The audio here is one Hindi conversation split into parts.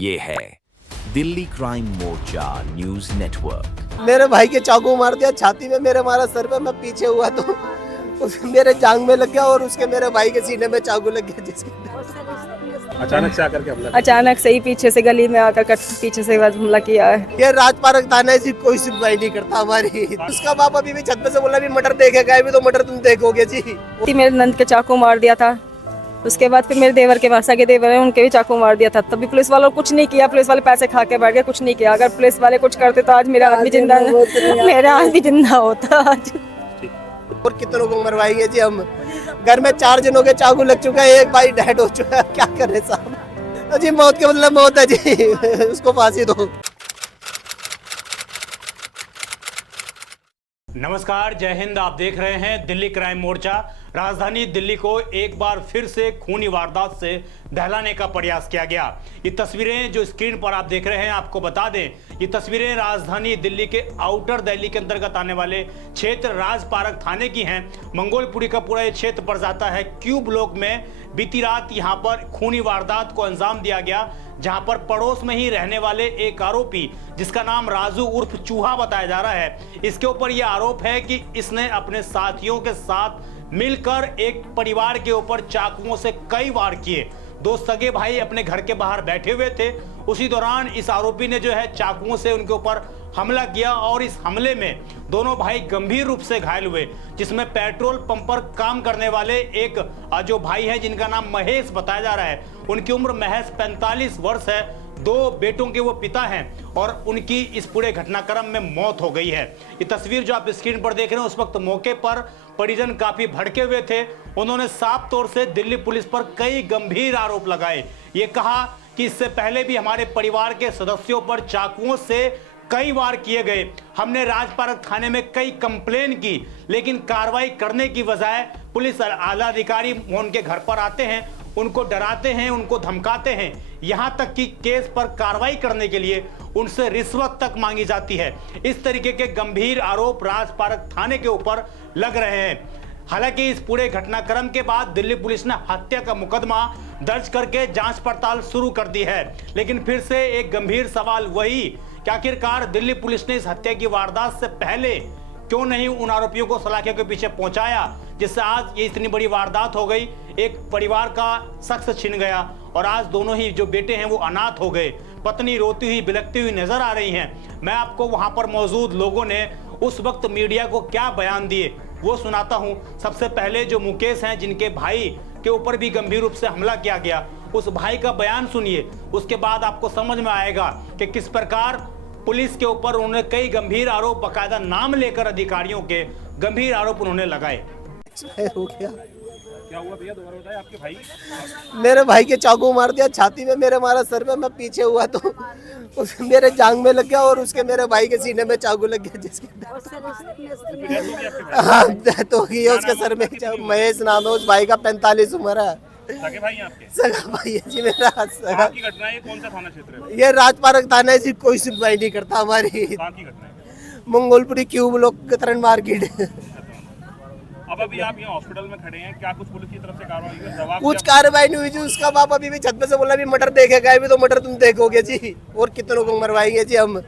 ये है दिल्ली क्राइम मोर्चा न्यूज नेटवर्क। मेरे भाई के चाकू मार दिया छाती में, मेरे मारा सर पे, मैं पीछे हुआ तो मेरे जांग में लग गया और उसके मेरे भाई के सीने में चाकू लग गया। जिसके अचानक से आकर के हमला, अचानक से ही पीछे से गली में आकर पीछे से हमला किया है। ये राजपारक थाना है जी, कोई सुनवाई नहीं करता हमारी। उसका बाप अभी भी छत पे से बोला भी मटर देखेगा, अभी तो मटर तुम देखोगे जी। मेरे नंद के चाकू मार दिया था, उसके बाद फिर मेरे देवर के वासा के देवर है, उनके भी चाकू मार दिया था। तभी पुलिस वालों कुछ नहीं किया, पुलिस वाले पैसे खा के बैठ गए, कुछ नहीं किया। अगर पुलिस वाले कुछ करते तो आज मेरा आदमी जिंदा होता आज। और कितनों को मरवाएंगे जी हम। घर में 4 जनों के चाकू लग चुका है, एक भाई डेड हो चुका है, क्या करे साहब। जी मौत के मतलब मौत है जी, उसको फांसी दो। नमस्कार, जय हिंद। आप देख रहे हैं दिल्ली क्राइम मोर्चा। राजधानी दिल्ली को एक बार फिर से खूनी वारदात से दहलाने का प्रयास किया गया। ये तस्वीरें जो स्क्रीन पर आप देख रहे हैं, आपको बता दें, ये तस्वीरें राजधानी दिल्ली के आउटर दिल्ली के अंतर्गत आने वाले क्षेत्र राजपारक थाने की हैं। मंगोलपुरी का पूरा ये क्षेत्र पड़ जाता है क्यू ब्लॉक में। बीती रात यहाँ पर खूनी वारदात को अंजाम दिया गया, जहां पर पड़ोस में ही रहने वाले एक आरोपी, जिसका नाम राजू उर्फ चूहा बताया जा रहा है, इसके ऊपर यह आरोप है कि इसने अपने साथियों के साथ मिलकर एक परिवार के ऊपर चाकुओं से कई वार किए। 2 सगे भाई अपने घर के बाहर बैठे हुए थे, उसी दौरान इस आरोपी ने जो है चाकुओं से उनके ऊपर हमला किया और इस हमले में दोनों भाई गंभीर रूप से घायल हुए, जिसमें पेट्रोल पंप पर काम करने वाले एक जो भाई है, जिनका नाम महेश बताया जा रहा है, उनकी उम्र महज 45 वर्ष है। 2 बेटों के वो पिता हैं और उनकी इस पूरे घटनाक्रम में मौत हो गई है। ये तस्वीर जो आप स्क्रीन पर देख रहे हैं, उस वक्त मौके पर परिजन काफी भड़के हुए थे। उन्होंने साफ तौर से दिल्ली पुलिस पर कई गंभीर आरोप लगाए। ये कहा कि इससे पहले भी हमारे परिवार के सदस्यों पर चाकुओं से कई वार किए गए। हमने राजपारक थाने में कई कंप्लेन की, लेकिन कार्रवाई करने की बजाय पुलिस आला अधिकारी उनके घर पर आते हैं, उनको डराते हैं, उनको धमकाते हैं, यहां तक कि केस पर कार्रवाई करने के लिए उनसे रिश्वत तक मांगी जाती है। इस तरीके के गंभीर आरोप राजपारक थाने के ऊपर लग रहे हैं। हालांकि इस पूरे घटनाक्रम के बाद दिल्ली पुलिस ने हत्या का मुकदमा दर्ज करके जांच पड़ताल शुरू कर दी है, लेकिन फिर से एक गंभीर सवाल वही कि आखिरकार दिल्ली पुलिस ने इस हत्या की वारदात से पहले क्यों नहीं उन आरोपियों को सलाखे के पीछे पहुंचाया, जिससे आज ये इतनी बड़ी वारदात हो गई। एक परिवार का शख्स छिन गया और आज दोनों ही जो बेटे हैं वो अनाथ हो गए। पत्नी रोती हुई बिलखती हुई नजर आ रही हैं। मैं आपको वहां पर मौजूद लोगों ने उस वक्त मीडिया को क्या बयान दिए वो सुनाता हूं। सबसे पहले जो मुकेश हैं, जिनके भाई के ऊपर भी गंभीर रूप से हमला किया गया, उस भाई का बयान सुनिए। उसके बाद आपको समझ में आएगा कि किस प्रकार पुलिस के ऊपर उन्होंने कई गंभीर आरोप, बाकायदा नाम लेकर अधिकारियों के गंभीर आरोप उन्होंने लगाए। हो गया क्या हुआ भैया, दोबारा बताइए। आपके भाई, मेरे भाई के चाकू मार दिया छाती में, मेरे मारा सर पे, मैं पीछे हुआ तो मेरे जांग में लग गया और उसके मेरे भाई के सीने में चाकू लग गया। जिसके हाँ डेथ हो गई है उसके सर में। महेश नाम है उस भाई का, 45 उम्र है। सगे भाई हैं आपके? सगा भाई है जी मेरा। सगा की घटना है, कौन सा थाना क्षेत्र है? ये राजपारक थाना है जी, कोई सुनवाई नहीं करता हमारी। कहाँ की घटना है? मंगोलपुरी क्यू ब्लॉक कतरन मार्केट। अब अभी आप यहाँ हॉस्पिटल में खड़े हैं, क्या कुछ पुलिस की तरफ से कार्रवाई हुई? जवाब कुछ कार्रवाई नहीं हुई जी। उसका बाप अभी भी छत पे से बोला भी मटर देखेगा, अभी तो मटर तुम देखोगे जी। और कितनों को मरवाएंगे जी हम।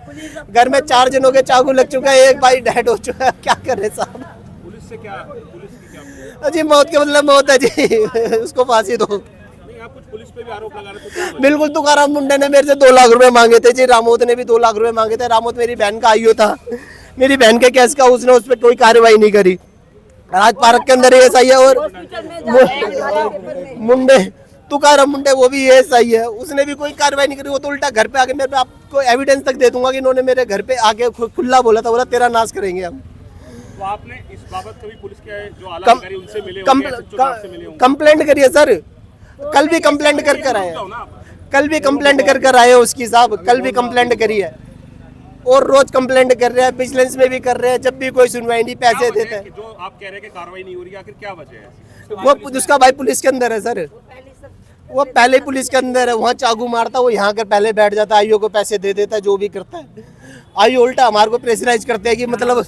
घर में 4 जनों के चाकू लग चुका है, एक भाई डेड हो चुका है, क्या करे साहब। पुलिस से क्या, पुलिस की क्या? जी मौत के मतलब मौत है जी, उसको फांसी दो। नहीं, आप कुछ पुलिस पे भी आरोप लगा रहे थे, क्या वजह? बिल्कुल। तुकाराम मुंडे ने मेरे से 2 लाख रुपए मांगे थे जी। रामोत ने भी 2 लाख रुपए मांगे थे। रामोत मेरी बहन का आईओ था, मेरी बहन के केस का उसने उस पर कोई कार्रवाई नहीं करी। राजपारक के अंदर ये सही है। और मुंडे, तुकाराम मुंडे, वो भी ये सही है, उसने भी कोई कार्रवाई नहीं करी। वो तो उल्टा घर पे आके, मेरे पे आपको एविडेंस तक दे दूंगा कि इन्होंने मेरे घर पे आके खुला बोला था, बोला तेरा नाश करेंगे हम। तो आपने इस बाबत कभी पुलिस के जो आला अधिकारी उनसे मिले होंगे, SHO साहब से मिले होंगे? कंप्लेंट करिए सर, कल भी कंप्लेंट कर आए, कल भी कंप्लेंट कर आए उसकी साहब, कल भी कंप्लेंट करी है और रोज कंप्लेंट कर रहे हैं, विजिलेंस में भी कर रहे हैं, जब भी कोई सुनवाई नहीं, पैसे देते हैं। जो आप कह रहे हैं कि कार्रवाई नहीं हो रही, आखिर क्या वजह है? वो उसका भाई पुलिस के अंदर है सर, वो पहले पुलिस के अंदर है, वहाँ चाकू मारता, वो यहाँ कर पहले बैठ जाता है, आईओ को पैसे दे देता है, जो भी करता है। आईओ उल्टा हमारे को प्रेशराइज करते हैं कि मतलब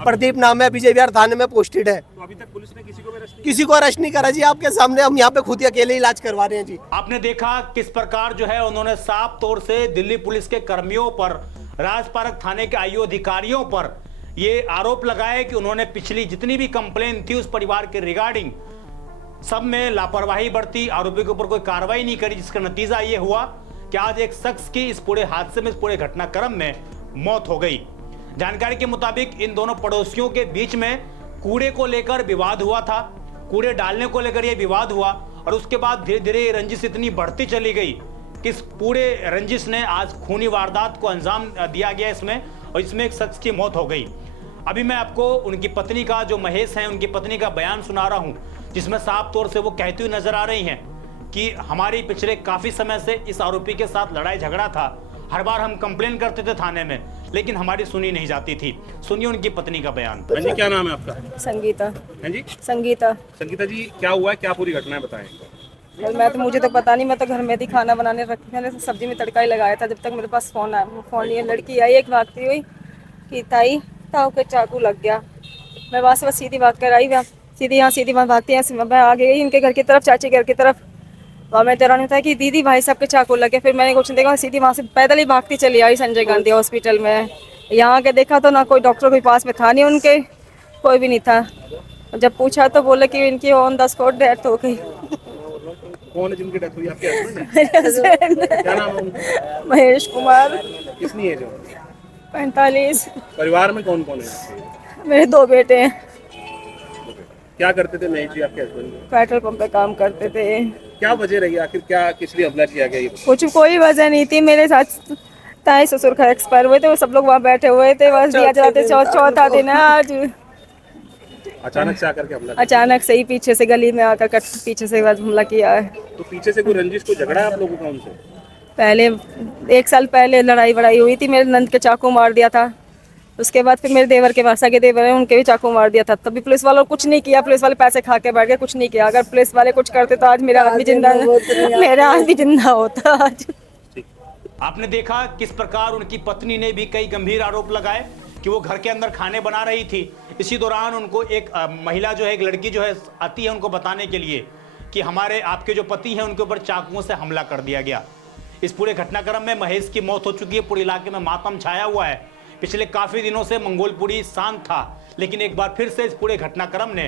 प्रदीप नाम है, विजय विहार थाने में पोस्टेड है। तो अभी तक पुलिस ने किसी को भी अरेस्ट किसी को अरेस्ट नहीं करा जी, आपके सामने हम यहाँ पे खुद ही अकेले इलाज करवा रहे हैं जी। आपने देखा किस प्रकार जो है उन्होंने साफ तौर से दिल्ली पुलिस के कर्मियों पर, राजपारक थाने के आईओ अधिकारियों पर ये आरोप लगाए कि उन्होंने पिछली जितनी भी कंप्लेन थी उस परिवार के रिगार्डिंग सब में लापरवाही बरती, आरोपी के ऊपर कोई कार्रवाई नहीं करी, जिसका नतीजा ये हुआ कि आज एक शख्स की इस पूरे हादसे में, इस पूरे घटनाक्रम में मौत हो गई। जानकारी के मुताबिक इन दोनों पड़ोसियों के बीच में कूड़े को लेकर विवाद हुआ था, कूड़े डालने को लेकर यह विवाद हुआ और उसके बाद धीरे धीरे ये रंजिश इतनी बढ़ती चली गई कि इस पूरे रंजिश ने आज खूनी वारदात को अंजाम दिया गया इसमें, और इसमें एक शख्स की मौत हो गई। अभी मैं आपको उनकी पत्नी का, जो महेश हैं, उनकी पत्नी का बयान सुना रहा हूं, जिसमें साफ तौर से वो कहती हुई नजर आ रही हैं कि हमारी पिछले काफी समय से इस आरोपी के साथ लड़ाई झगड़ा था, हर बार हम कंप्लेन करते थे थाने में, लेकिन हमारी सुनी नहीं जाती थी। सुनिए उनकी पत्नी का बयान। हाँ जी, क्या नाम है आपका? संगीता। हाँ जी, संगीता। संगीता जी, क्या हुआ है, क्या पूरी घटना है, बताएं। मैं तो, मुझे तो पता नहीं, मैं तो घर में थी खाना बनाने रखी, मैंने सब्जी में तड़का ही लगाया था, जब तक मेरे पास फोन आया। फोन लिए लड़की आई एक भागती हुई कि ताई ताऊ के चाकू लग गया। मैं वहाँ से बस सीधी भाग कर आई, सीधी वहाँ भागती हैं, मैं आ गई इनके घर की तरफ, चाची घर की तरफ। वहाँ मेरे दौरान होता है कि दीदी भाई साहब के चाकू लगे। फिर मैंने कुछ नहीं देखा, सीधी वहाँ से पैदल ही भागती चली आई संजय गांधी हॉस्पिटल में। यहाँ आके देखा तो ना कोई डॉक्टर कोई पास में था नहीं, उनके कोई भी नहीं था। जब पूछा तो बोले कि इनकी ऑन द स्पॉट डेथ हो गई। कौन है जिनकी डेथ हुई? आपके हस्बैंड है? क्या नाम है उनका? महेश कुमार। कितनी एज है? 45। परिवार में कौन कौन है? मेरे 2 बेटे हैं। क्या करते थे महेश जी आपके हस्बैंड? पेट्रोल पंप पे काम करते थे। क्या वजह रही आखिर, क्या किस लिए हमला किया गया? कुछ कोई वजह नहीं थी। मेरे साथ ताई ससुर का एक्सपायर हुए थे, वो सब लोग वहाँ बैठे हुए थे, बस दिया जलाते। चौथा दिन है आज। अचानक से आकर के हमला? अचानक से ही पीछे से गली में आकर पीछे से हमला किया है। तो पीछे से कोई रंजिश, को झगड़ा है आप लोगों का उनसे? पहले 1 साल पहले लड़ाई वड़ाई हुई थी, मेरे नंद के चाकू मार दिया था। उसके बाद फिर मेरे देवर के पास, आगे देवर है, उनके भी चाकू मार दिया था। तभी पुलिस वालों कुछ नहीं किया, पुलिस वाले पैसे खा के बैठ गए, कुछ नहीं किया। अगर पुलिस वाले कुछ करते तो आज मेरा आदमी जिंदा होता आज। आपने देखा किस प्रकार उनकी पत्नी ने भी कई गंभीर आरोप लगाए कि वो घर के अंदर खाने बना रही थी। इसी दौरान उनको एक महिला जो है, एक लड़की जो है आती है उनको बताने के लिए कि हमारे आपके जो पति हैं उनके ऊपर चाकुओं से हमला कर दिया गया। इस पूरे घटनाक्रम में महेश की मौत हो चुकी है, पूरे इलाके में मातम छाया हुआ है। पिछले काफी दिनों से मंगोलपुरी शांत था, लेकिन एक बार फिर से इस पूरे घटनाक्रम ने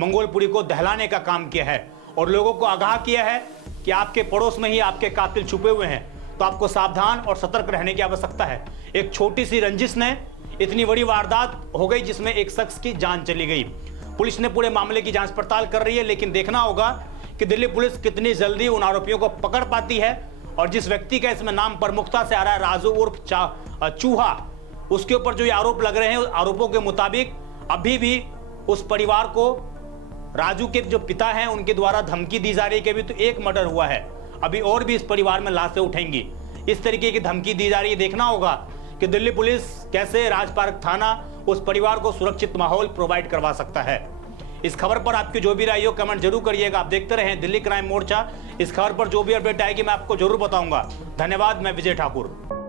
मंगोलपुरी को दहलाने का काम किया है और लोगों को आगाह किया है कि आपके पड़ोस में ही आपके कातिल छुपे हुए हैं, तो आपको सावधान और सतर्क रहने की आवश्यकता है। एक छोटी सी रंजिश ने इतनी बड़ी वारदात हो गई जिसमें एक शख्स की जान चली गई। पुलिस ने पूरे मामले की जांच पड़ताल कर रही है, लेकिन देखना होगा कि दिल्ली पुलिस कितनी जल्दी उन आरोपियों को पकड़ पाती है। और जिस व्यक्ति का इसमें नाम प्रमुखता से आ रहा है, राजू उर्फ चूहा, उसके ऊपर जो ये आरोप लग रहे हैं, आरोपों के मुताबिक अभी भी उस परिवार को, राजू के जो पिता हैं उनके द्वारा धमकी दी जा रही है कि अभी तो एक मर्डर हुआ है, अभी और भी इस परिवार में लाशें उठेंगी। इस तरीके की धमकी दी जा रही है। देखना होगा कि दिल्ली पुलिस कैसे राजपारक थाना उस परिवार को सुरक्षित माहौल प्रोवाइड करवा सकता है। इस खबर पर आपकी जो भी राय हो कमेंट जरूर करिएगा। आप देखते रहें दिल्ली क्राइम मोर्चा। इस खबर पर जो भी अपडेट आएगी मैं आपको जरूर बताऊंगा। धन्यवाद। मैं विजय ठाकुर।